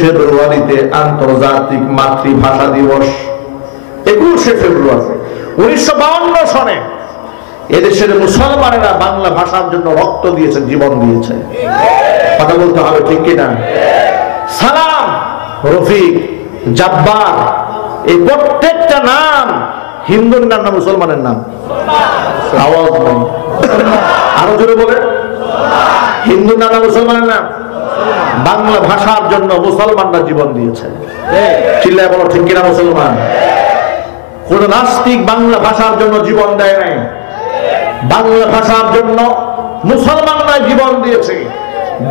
ফেব্রুয়ারিতে আন্তর্জাতিক মাতৃভাষা দিবস। 21শে ফেব্রুয়ারি 1952 সনে এদেশের মুসলমানেরা বাংলা ভাষার জন্য রক্ত দিয়েছে, জীবন দিয়েছে। কথা বলতে হবে, ঠিক কিনা? সালাম, রফিক, জব্বার, এই প্রত্যেকটা নাম হিন্দুর নাম না মুসলমানের নাম? আওয়াজ নাই, আরো জোরে বলে। হিন্দুর নাম না মুসলমানের নাম? বাংলা ভাষার জন্য মুসলমানরা জীবন দিয়েছে। চিল্লায় বলো, ঠিক কিনা মুসলমান? কোন নাস্তিক বাংলা ভাষার জন্য জীবন দেয় নাই। বাংলা ভাষার জন্য মুসলমানরা জীবন দিয়েছে।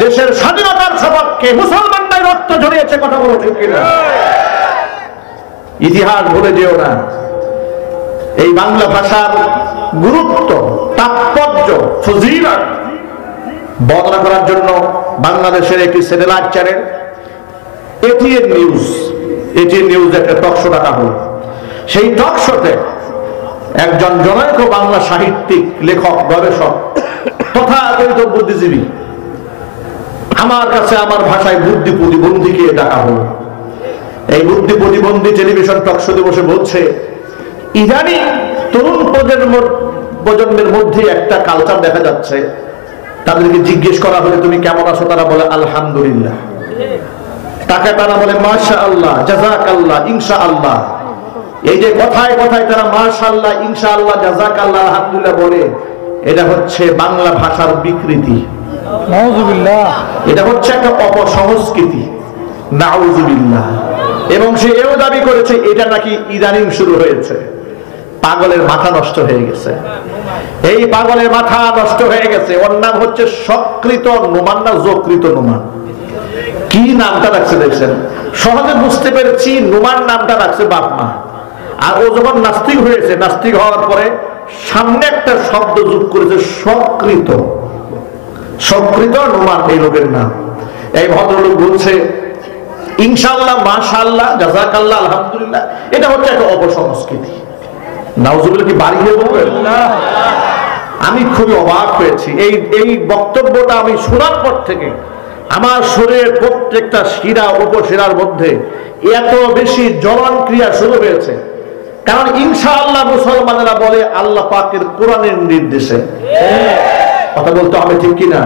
দেশের স্বাধীনতার সপক্ষে মুসলমানরা রক্ত ঝরিয়েছে। কথা বলো, ঠিক কিনা? ইতিহাস ভুলে যেও না। এই বাংলা ভাষার গুরুত্ব, তাৎপর্য, ফজিলত বর্ণনা করার জন্য বাংলাদেশের একটি স্যাটেলাইট চ্যানেল এটিএন নিউজ একটা টক শো রাখা হল। সেই টক শোতে একজন জনৈক বাংলা সাহিত্যিক, লেখক, গবেষক তথা বুদ্ধিজীবী, আমার কাছে আমার ভাষায় বুদ্ধি প্রতিবন্ধীকে ডাকা হল। এই বুদ্ধি প্রতিবন্ধী টেলিভিশন টক শোতে বসে বলছে, ইদানিং তরুণ প্রজন্মের মধ্যে একটা কালচার দেখা যাচ্ছে। তাদেরকে জিজ্ঞেস করা হলে তুমি কেমন আছো, তারা বলে আলহামদুলিল্লাহ। তাকে তারা বলে মাশাআল্লাহ, জাযাকাল্লাহ, ইনশাআল্লাহ। এই যে কথায় কথায় তারা মাশাআল্লাহ, ইনশাআল্লাহ, জাযাকাল্লাহ, আলহামদুলিল্লাহ বলে, এটা হচ্ছে বাংলা ভাষার বিকৃতি। নাউযুবিল্লাহ। এটা হচ্ছে একটা অপসংস্কৃতি। নাউযুবিল্লাহ। এবং সে এও দাবি করেছে এটা নাকি ইদানিং শুরু হয়েছে। পাগলের মাথা নষ্ট হয়ে গেছে। এই পাগলের মাথা নষ্ট হয়ে গেছে। ওর নাম হচ্ছে সকৃত নুমান না যকৃত নুমান? কি নামটা রাখছে দেখছেন? সহজে বুঝতে পেরেছি, নুমান নামটা রাখছে বাপ মা। আর ও যখন নাস্তিক হয়েছে, নাস্তিক হওয়ার পরে সামনে একটা শব্দ যোগ করেছে সকৃত। সকৃত নুমান এই লোকের নাম। এই ভদ্রলোক বলছে ইনশাআল্লাহ, মাশাআল্লাহ, জাযাকাল্লাহ, আলহামদুলিল্লাহ, এটা হচ্ছে একটা অপসংস্কৃতি। নাউজুবিল্লাহ কি বাড়িয়ে বলবেন? আমি খুবই অবাক হয়েছি। এই বক্তব্যটা আমি শোনার পর থেকে আমার শরীরের প্রত্যেকটা শিরা উপশিরার মধ্যে এত বেশি জ্বলন ক্রিয়া শুরু হয়েছে। কারণ ইনশাআল্লাহ মুসলমানেরা বলে আল্লাহ পাকের কোরআনের নির্দেশে। কথা বলতে হবে, ঠিক কিনা?